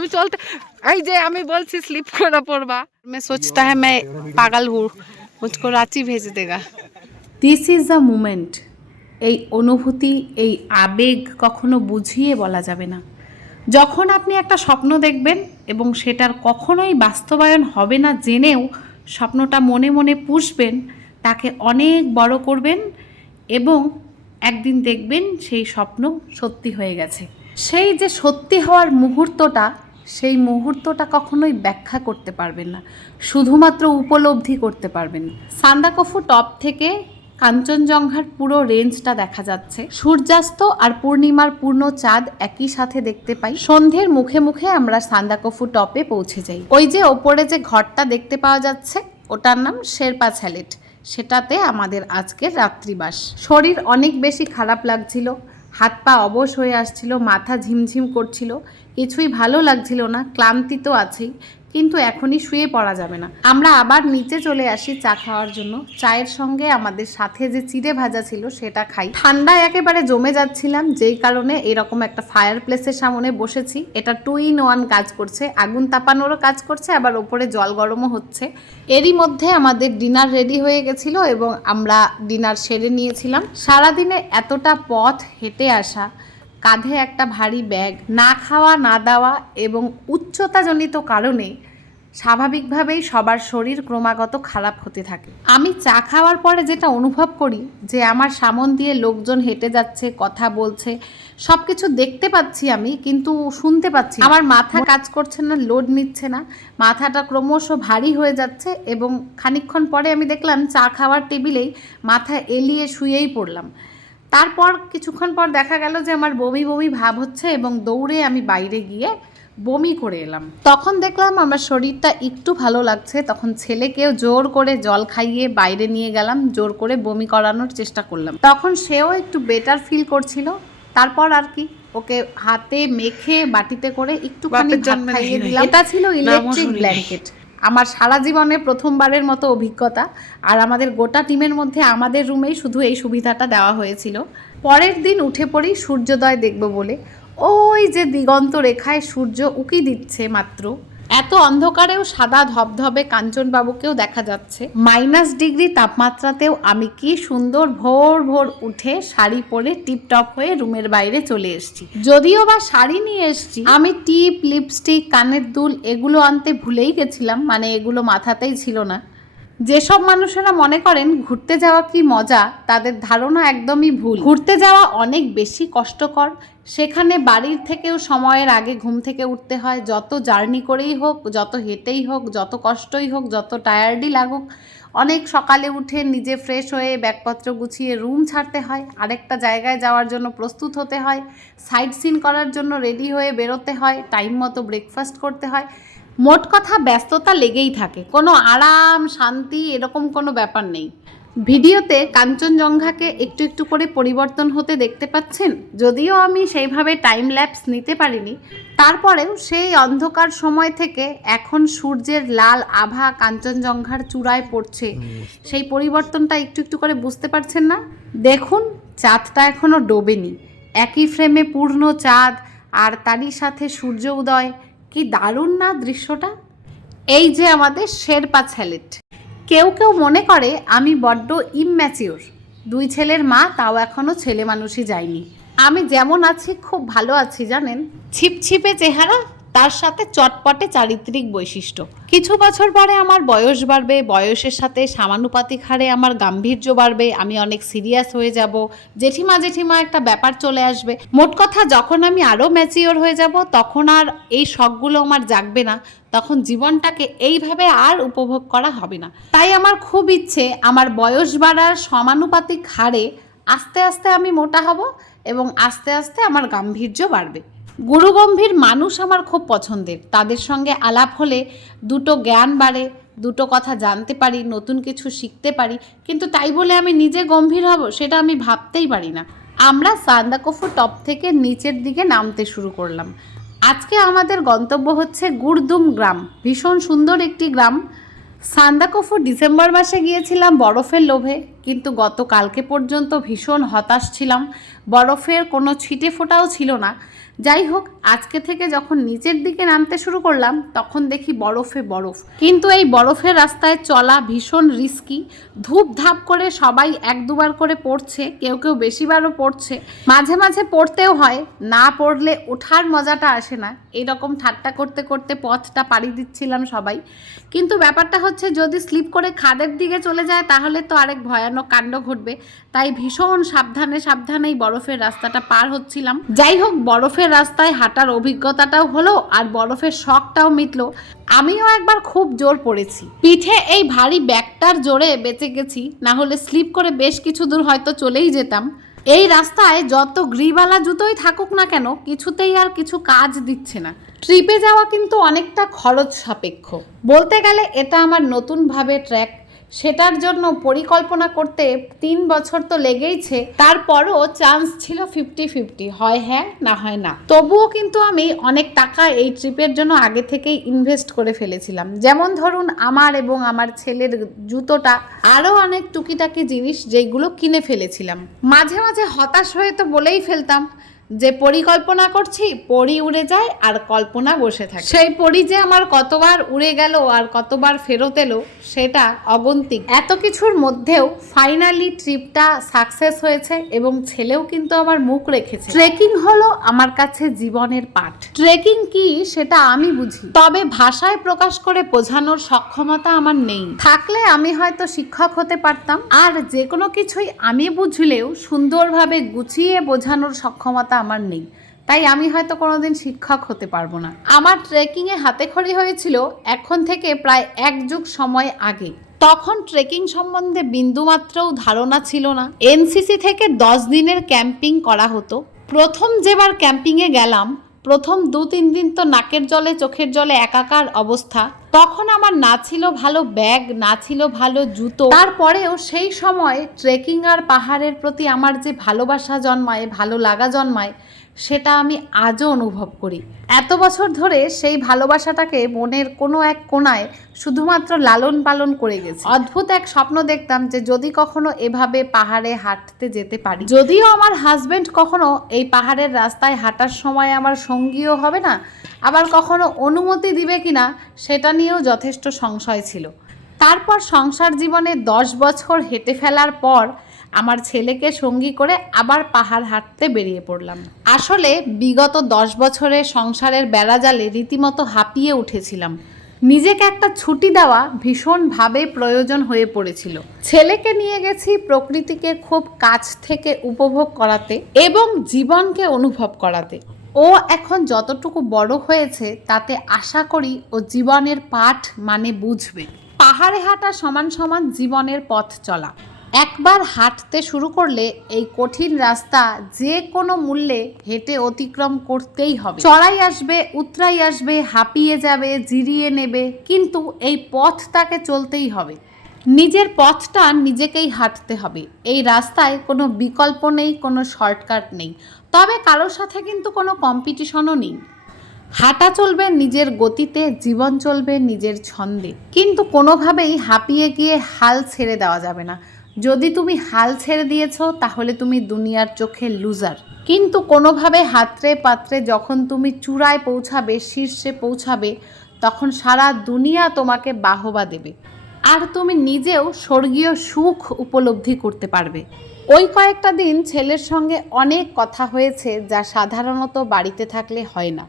তুমি চলতে এই যে আমি বলছি স্লিপ করে পড়বা मैं सोचता है मैं पागल हूँ मुझको रांची भेज देगा দিস ইজ দ্য মুমেন্ট এই অনুভূতি এই আবেগ কখনো বুঝিয়ে বলা যাবে না যখন আপনি একটা স্বপ্ন দেখবেন এবং সেটার কখনোই বাস্তবায়ন হবে না জেনেও স্বপ্নটা মনে মনে পুষবেন তাকে অনেক বড় করবেন এবং একদিন দেখবেন সেই স্বপ্ন সত্যি হয়ে গেছে সেই যে সত্যি হওয়ার মুহূর্তটা সেই মুহূর্তটা কখনোই ব্যাখ্যা করতে পারবেন না। শুধুমাত্র উপলব্ধি করতে পারবেন। সান্দাকফু টপ থেকে কাঞ্চনজঙ্ঘার পুরো রেঞ্জটা দেখা যাচ্ছে। সূর্যাস্ত আর পূর্ণিমার পূর্ণ চাঁদ একই সাথে দেখতে পাই। সন্ধ্যের মুখে মুখে আমরা সান্দাকফু টপে পৌঁছে যাই। ওই যে ওপরে যে ঘরটা দেখতে পাওয়া যাচ্ছে, ওটার নাম শেরপা স্যালেট সেটাতে আমাদের আজকের রাত্রিবাস। শরীর অনেক বেশি খারাপ লাগছিল। হাত পা অবশ হয়ে আসছিল, মাথা ঝিমঝিম করছিল, কিছুই ভালো লাগছিল না, ক্লান্তি তো আছেই। কিন্তু এখনই শুয়ে পড়া যাবে না। আমরা আবার নিচে চলে আসি চা খাওয়ার জন্য। চায়ের সঙ্গে আমাদের সাথে যে চিড়ে ভাজা ছিল সেটা খাই। ঠান্ডায় একেবারে জমে যাচ্ছিলাম, যেই কারণে এরকম একটা ফায়ার প্লেসের সামনে বসেছি। এটা টু ইন ওয়ান কাজ করছে। আগুন তাপানোরও কাজ করছে, আবার ওপরে জল গরমও হচ্ছে। এরই মধ্যে আমাদের ডিনার রেডি হয়ে গেছিল এবং আমরা ডিনার সেরে নিয়েছিলাম। সারাদিনে এতটা পথ হেঁটে আসা, কাঁধে একটা ভারী ব্যাগ, না খাওয়া, না দেওয়া এবং উচ্চতাজনিত কারণে স্বাভাবিকভাবেই সবার শরীর ক্রমাগত খারাপ হতে থাকে। আমি চা খাওয়ার পরে যেটা অনুভব করি, যে আমার সামন দিয়ে লোকজন হেঁটে যাচ্ছে, কথা বলছে সব কিছু দেখতে পাচ্ছি আমি, কিন্তু শুনতে পাচ্ছি আমার মাথা কাজ করছে না লোড নিচ্ছে না, মাথাটা ক্রমশ ভারী হয়ে যাচ্ছে এবং খানিকক্ষণ পরে আমি দেখলাম চা খাওয়ার টেবিলেই মাথা এলিয়ে শুয়েই পড়লাম। তারপর কিছুক্ষণ পর দেখা গেল যে আমার বমি বমি ভাব হচ্ছে এবং দৌড়ে আমি বাইরে গিয়ে বমি করে এলাম। তখন দেখলাম আমার শরীরটা একটু ভালো লাগছে তখন ছেলেকেও জোর করে জল খাইয়ে বাইরে নিয়ে গেলাম জোর করে বমি করানোর চেষ্টা করলাম। তখন সেও একটু বেটার ফিল করছিল তারপর আর কি ওকে হাতে মেখে বাটিতে করে একটুখানি খাইয়ে দিলাম। এটা ছিল ইলেকট্রিক ব্ল্যাঙ্কেট। আমার সারা জীবনে প্রথমবারের মতো অভিজ্ঞতা। আর আমাদের গোটা টিমের মধ্যে আমাদের রুমেই শুধু এই সুবিধাটা দেওয়া হয়েছিল। পরের দিন উঠে পড়ি সূর্যোদয় দেখব বলে। ওই যে দিগন্ত রেখায় সূর্য উকি দিচ্ছে মাত্র। এত অন্ধকারেও সাদা ধবধবে কাঞ্চনবাবুকেও দেখা যাচ্ছে। মাইনাস ডিগ্রি তাপমাত্রাতেও আমি কি সুন্দর ভোর ভোর উঠে শাড়ি পরে টিপটপ হয়ে রুমের বাইরে চলে এসেছি। যদিও বা শাড়ি নিয়ে এসেছি, আমি টিপ, লিপস্টিক, কানের দুল এগুলো আনতে ভুলেই গেছিলাম মানে এগুলো মাথাতেই ছিল না। যেসব মানুষেরা মনে করেন ঘুরতে যাওয়া কি মজা, তাদের ধারণা একদমই ভুল। ঘুরতে যাওয়া অনেক বেশি কষ্টকর। সেখানে বাড়ির থেকেও সময়ের আগে ঘুম থেকে উঠতে হয়। যত জার্নি করেই হোক, যত হেঁটেই হোক, যত কষ্টই হোক, যত টায়ার্ডই লাগুক, অনেক সকালে উঠে নিজে ফ্রেশ হয়ে ব্যাগপত্র গুছিয়ে রুম ছাড়তে হয়। আরেকটা জায়গায় যাওয়ার জন্য প্রস্তুত হতে হয়। সাইট সিন করার জন্য রেডি হয়ে বেরোতে হয়। টাইম মতো ব্রেকফাস্ট করতে হয়। মোট কথা ব্যস্ততা লেগেই থাকে। কোনো আরাম শান্তি এরকম কোনো ব্যাপার নেই। ভিডিওতে কাঞ্চনজঙ্ঘাকে একটু একটু করে পরিবর্তন হতে দেখতে পাচ্ছেন? যদিও আমি সেইভাবে টাইম ল্যাপস নিতে পারিনি তারপরেও সেই অন্ধকার সময় থেকে এখন সূর্যের লাল আভা কাঞ্চনজঙ্ঘার চূড়ায় পড়ছে। সেই পরিবর্তনটা একটু একটু করে বুঝতে পারছেন না? দেখুন চাঁদটা এখনও ডোবেনি। একই ফ্রেমে পূর্ণ চাঁদ আর তারই সাথে সূর্য উদয়। কি দারুণ না দৃশ্যটা? এই যে আমাদের শেরপা ছেলেট কেউ কেউ মনে করে আমি বড্ড ইম্যাচিওর। দুই ছেলের মা, তাও এখনও ছেলে মানুষই যায়নি। আমি যেমন আছি, খুব ভালো আছি, জানেন? ছিপছিপে চেহারা তার সাথে চটপটে চারিত্রিক বৈশিষ্ট্য। কিছু বছর পরে আমার বয়স বাড়বে, বয়সের সাথে সামানুপাতিক হারে আমার গাম্ভীর্য বাড়বে, আমি অনেক সিরিয়াস হয়ে যাব, জেঠিমা জেঠিমা একটা ব্যাপার চলে আসবে। মোট কথা, যখন আমি আরও ম্যাচিওর হয়ে যাব, তখন আর এই শখগুলো আমার জাগবে না, তখন জীবনটাকে এইভাবে আর উপভোগ করা হবে না। তাই আমার খুব ইচ্ছে, আমার বয়স বাড়ার সমানুপাতিক হারে আস্তে আস্তে আমি মোটা হব এবং আস্তে আস্তে আমার গাম্ভীর্য বাড়বে। গুরুগম্ভীর মানুষ আমার খুব পছন্দের। তাদের সঙ্গে আলাপ হলে দুটো জ্ঞান বাড়ে, দুটো কথা জানতে পারি, নতুন কিছু শিখতে পারি। কিন্তু তাই বলে আমি নিজে গম্ভীর হব সেটা আমি ভাবতেই পারি না। আমরা সান্দাকফু টপ থেকে নিচের দিকে নামতে শুরু করলাম। আজকে আমাদের গন্তব্য হচ্ছে গুরদুম গ্রাম। ভীষণ সুন্দর একটি গ্রাম। সান্দাকফু ডিসেম্বর মাসে গিয়েছিলাম বরফের লোভে, কিন্তু গত কালকে পর্যন্ত ভীষণ হতাশ ছিলাম। বরফের কোনো ছিটে ফোটাও ছিল না। যাই হোক আজকে থেকে যখন নিচের দিকে নামতে শুরু করলাম, তখন দেখি বরফে বরফ। কিন্তু এই বরফের রাস্তায় চলা ভীষণ রিস্কি ধূপ ধাপ করে সবাই এক দুবার করে পড়ছে, কেউ কেউ বেশিবারও পড়ছে। মাঝে মাঝে পড়তেও হয়, না পড়লে ওঠার মজাটা আসে না। এরকম ঠাট্টা করতে করতে পথটা পাড়ি দিচ্ছিলাম সবাই। কিন্তু ব্যাপারটা হচ্ছে, যদি স্লিপ করে খাদের দিকে চলে যায়, তাহলে তো আরেক ভয়ানক কাণ্ড ঘটবে। তাই ভীষণ সাবধানে সাবধানে এই বরফের রাস্তাটা পার হচ্ছিলাম। যাই হোক বরফের রাস্তায় হাঁটার অভিজ্ঞতাটাও হলো আর বরফের শখটাও মিটলো। আমিও একবার খুব জোর পড়েছি। পিঠে এই ভারী ব্যাগটার জোরে বেঁচে গেছি, না হলে স্লিপ করে বেশ কিছু দূর হয়তো চলেই যেতাম। এই রাস্তায় যত গ্রিবালা জুতোই থাকুক না কেন, কিছুতেই আর কিছু কাজ দিচ্ছে না। ট্রিপে যাওয়া কিন্তু অনেকটা খরচ সাপেক্ষ। বলতে গেলে এটা আমার নতুনভাবে ট্র্যাক সেটার জন্য পরিকল্পনা করতে তিন বছর তো লেগেইছে, তারপরও চান্স ছিল ফিফটি ফিফটি, হয় হ্যাঁ না হয় না। তবুও কিন্তু আমি অনেক টাকা এই ট্রিপের জন্য আগে থেকেই ইনভেস্ট করে ফেলেছিলাম। যেমন ধরুন আমার এবং আমার ছেলের জুতোটা, আরও অনেক টুকিটাকি জিনিস যেগুলো কিনে ফেলেছিলাম। মাঝে মাঝে হতাশ হয়ে তো বলেই ফেলতাম যে পরিকল্পনা করছি, পরি উড়ে যায় আর কল্পনা বসে থাকে। সেই পরি যে আমার কতবার উড়ে গেল আর কতবার ফেরত এলো, সেটা অগন্তিক। এত কিছুর মধ্যেও ফাইনালি ট্রিপটা সাকসেস হয়েছে এবং ছেলেও কিন্তু আমার মুখ রেখেছে। ট্রেকিং হলো আমার কাছে জীবনের পাঠ। ট্রেকিং কি সেটা আমি বুঝি। তবে ভাষায় প্রকাশ করে বোঝানোর সক্ষমতা আমার নেই। থাকলে আমি হয়তো শিক্ষক হতে পারতাম। আর যে কোনো কিছুই আমি বুঝলেও সুন্দরভাবে গুছিয়ে বোঝানোর সক্ষমতা আমার নেই। তাই আমি হয়তো কোনোদিন শিক্ষক হতে পারব না। আমার ট্রেকিংয়ে হাতে খড়ি হয়েছিল এখন থেকে প্রায় এক যুগ সময় আগে। তখন ট্রেকিং সম্বন্ধে বিন্দুমাত্রও ধারণা ছিল না। এনসিসি থেকে দশ দিনের ক্যাম্পিং করা হতো। প্রথম যেবার ক্যাম্পিংয়ে গেলাম প্রথম দু তিন দিন তো নাকের জলে, চোখের জলে একাকার অবস্থা। তখন আমার না ছিল ভালো ব্যাগ, না ছিল ভালো জুতো। তারপরেও সেই সময় ট্রেকিং আর পাহাড়ের প্রতি আমার যে ভালোবাসা জন্মায়, ভালো লাগা জন্মায় সেটা আমি আজও অনুভব করি। এত বছর ধরে সেই ভালোবাসাটাকে মনের কোনো এক কোণায় শুধুমাত্র লালন পালন করে গেছে। অদ্ভুত এক স্বপ্ন দেখতাম যে যদি কখনো এভাবে পাহাড়ে হাঁটতে যেতে পারি। যদিও আমার হাজব্যান্ড কখনো এই পাহাড়ের রাস্তায় হাঁটার সময় আমার সঙ্গীও হবে না, আবার কখনো অনুমতি দিবে কিনা সেটা নিয়েও যথেষ্ট সংশয় ছিল। তারপর সংসার জীবনে দশ বছর হেঁটে ফেলার পর আমার ছেলেকে সঙ্গী করে আবার পাহাড় হাঁটতে বেরিয়ে পড়লাম। আসলে বিগত দশ বছরে সংসারের বেড়াজালে রীতিমতো হাঁপিয়ে উঠেছিলাম। নিজেকে একটা ছুটি দেওয়া ভীষণভাবে প্রয়োজন হয়ে পড়েছিল। ছেলেকে নিয়ে গেছি প্রকৃতিকে খুব কাছ থেকে উপভোগ করাতে এবং জীবনকে অনুভব করাতে। ও এখন যতটুকু বড় হয়েছে, তাতে আশা করি ও জীবনের পাঠ মানে বুঝবে। পাহাড়ে হাঁটা সমান সমান জীবনের পথ চলা। একবার হাঁটতে শুরু করলে এই কঠিন রাস্তা যে কোনো মূল্যে হেঁটে অতিক্রম করতেই হবে। চড়াই আসবে, উতরাই আসবে, হাঁপিয়ে যাবে, জিরিয়ে নেবে, কিন্তু এই পথ তাকে চলতেই হবে। নিজের পথটা নিজেকেই হাঁটতে হবে। এই রাস্তায় কোনো বিকল্প নেই, কোনো শর্টকাট নেই। তবে কারোর সাথে কিন্তু কোনো কম্পিটিশনও নেই। হাঁটা চলবে নিজের গতিতে, জীবন চলবে নিজের ছন্দে। কিন্তু কোনোভাবেই হাঁপিয়ে গিয়ে হাল ছেড়ে দেওয়া যাবে না। যদি তুমি হাল ছেড়ে দিয়েছ, তাহলে তুমি দুনিয়ার চোখে লুজার কিন্তু কোনোভাবে হাতরে পাত্রে যখন তুমি চূড়ায় পৌঁছাবে, শীর্ষে পৌঁছাবে, তখন সারা দুনিয়া তোমাকে বাহবা দেবে। আর তুমি নিজেও স্বর্গীয় সুখ উপলব্ধি করতে পারবে। ওই কয়েকটা দিন ছেলের সঙ্গে অনেক কথা হয়েছে, যা সাধারণত বাড়িতে থাকলে হয় না।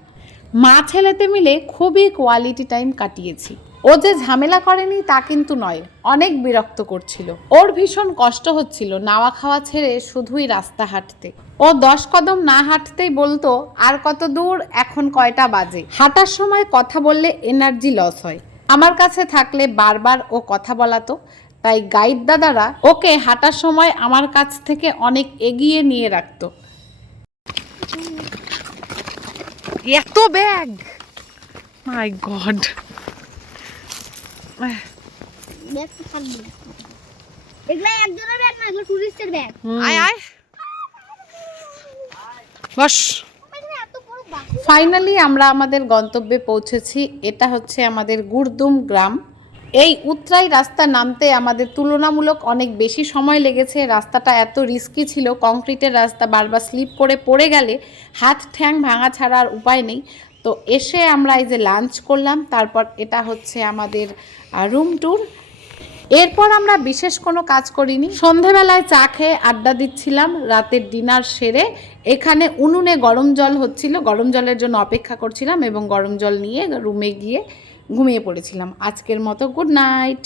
মা ছেলেতে মিলে খুবই কোয়ালিটি টাইম কাটিয়েছি। ও যে ঝামেলা করেনি তা কিন্তু নয়, অনেক বিরক্ত করছিল। ওর ভীষণ কষ্ট হচ্ছিল নাওয়া খাওয়া ছেড়ে শুধুই রাস্তা হাঁটতে। ও দশ কদম না হাঁটতেই বলতো, আর কত দূর? এখন কয়টা বাজে? হাঁটার সময় কথা বললে এনার্জি লস হয়। আমার কাছে থাকলে বারবার ও কথা বলাতো, তাই গাইড দাদারা ওকে হাঁটার সময় আমার কাছ থেকে অনেক এগিয়ে নিয়ে রাখতো। এত ব্যাগ মাই গড ব্যাগ তো থাকবে এগুলো একজনের ব্যাগ না এগুলো টুরিস্টের ব্যাগ ফাইনালি আমরা আমাদের গন্তব্যে পৌঁছেছি। এটা হচ্ছে আমাদের গুরদুম গ্রাম। এই উত্তরাই রাস্তা নামতে আমাদের তুলনামূলক অনেক বেশি সময় লেগেছে। রাস্তাটা এত রিস্কি ছিল। কংক্রিটের রাস্তা বারবার স্লিপ করে পড়ে গেলে হাত ঠ্যাং ভাঙা ছাড়া আর উপায় নেই। তো এসে আমরা এই যে লাঞ্চ করলাম, তারপর এটা হচ্ছে আমাদের রুম ট্যুর এরপর আমরা বিশেষ কোনো কাজ করিনি। সন্ধেবেলায় চা খেয়ে আড্ডা দিচ্ছিলাম, রাতের ডিনার সেরে। এখানে উনুনে গরম জল হচ্ছিল, গরম জলের জন্য অপেক্ষা করছিলাম এবং গরম জল নিয়ে রুমে গিয়ে ঘুমিয়ে পড়েছিলাম। আজকের মতো গুড নাইট